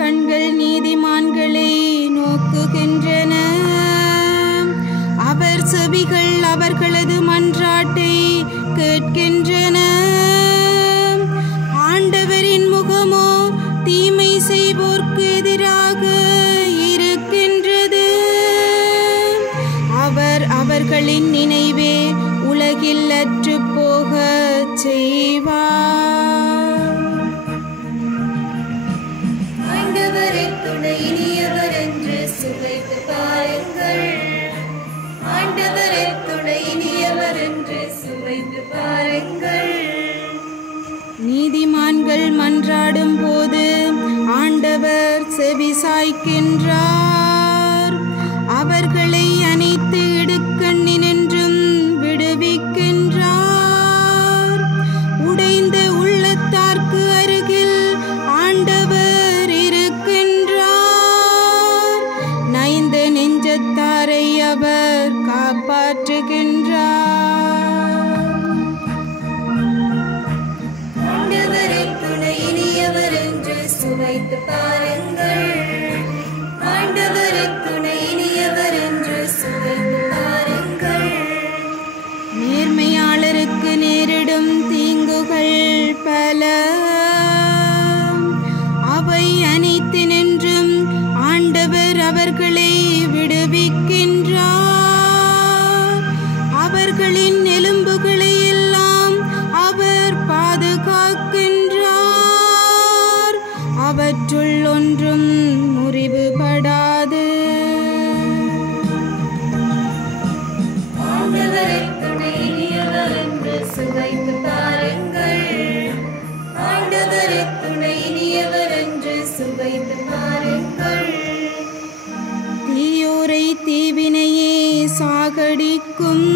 கண்கள் நீதிமான்களை நோக்குகின்றன. அவர் செவிகள் அவர்களது மன்றாட்டை கேட்கின்றன. ஆண்டவரின் முகமோ தீமை செய்வோர்க்கு எதிராக இருக்கின்றது. அவர் அவர்களின் நினைவே உலகில் அற்று போக செய்வார். ஆண்டவரை துணை இனியவர் என்று சுவைத்து பாருங்கள். ஆண்டவரை துணை இனியவர் என்று சுவைத்து பாருங்கள். நீதிமான்கள் மன்றாடும் போது ஆண்டவர் செவி சாய்க்கின்றார். அவர்களை அனைத்து இடுக்கண்ணினின்றும் விடுவிக்கின்றார். உடைந்த உள்ளத்தார்க்கு அருகில் ஆண்டவர் இருக்கின்றார். நைந்த நெஞ்சத்தாரை அவர் காப்பாற்றுகின்றார். ஆண்டவரை துணை இனியவர் என்று சுவைத்து பாருங்கள். ஆண்டவரை துணை இனியவர் என்று சுவைத்து பாருங்கள். நேர்மையாளருக்கு நேரிடும் தீங்குகள் பல. அவை அனைத்தினின்றும் ஆண்டவர் அவர்களை விடுவிக்கின்றார். அவர்களின் எலும்புகளை எல்லாம் அவர் பாதுகாக்கின்றார். அவற்றுள் ஒன்றும் முறிவுபடாது. ஆண்டவரை துணை இனியவர் என்று சுவைத்து பாருங்கள். ஆண்டவரை துணை இனியவர் என்று சுவைத்து பாருங்கள். தீயோரை தீவினையே சாகடிக்கும்.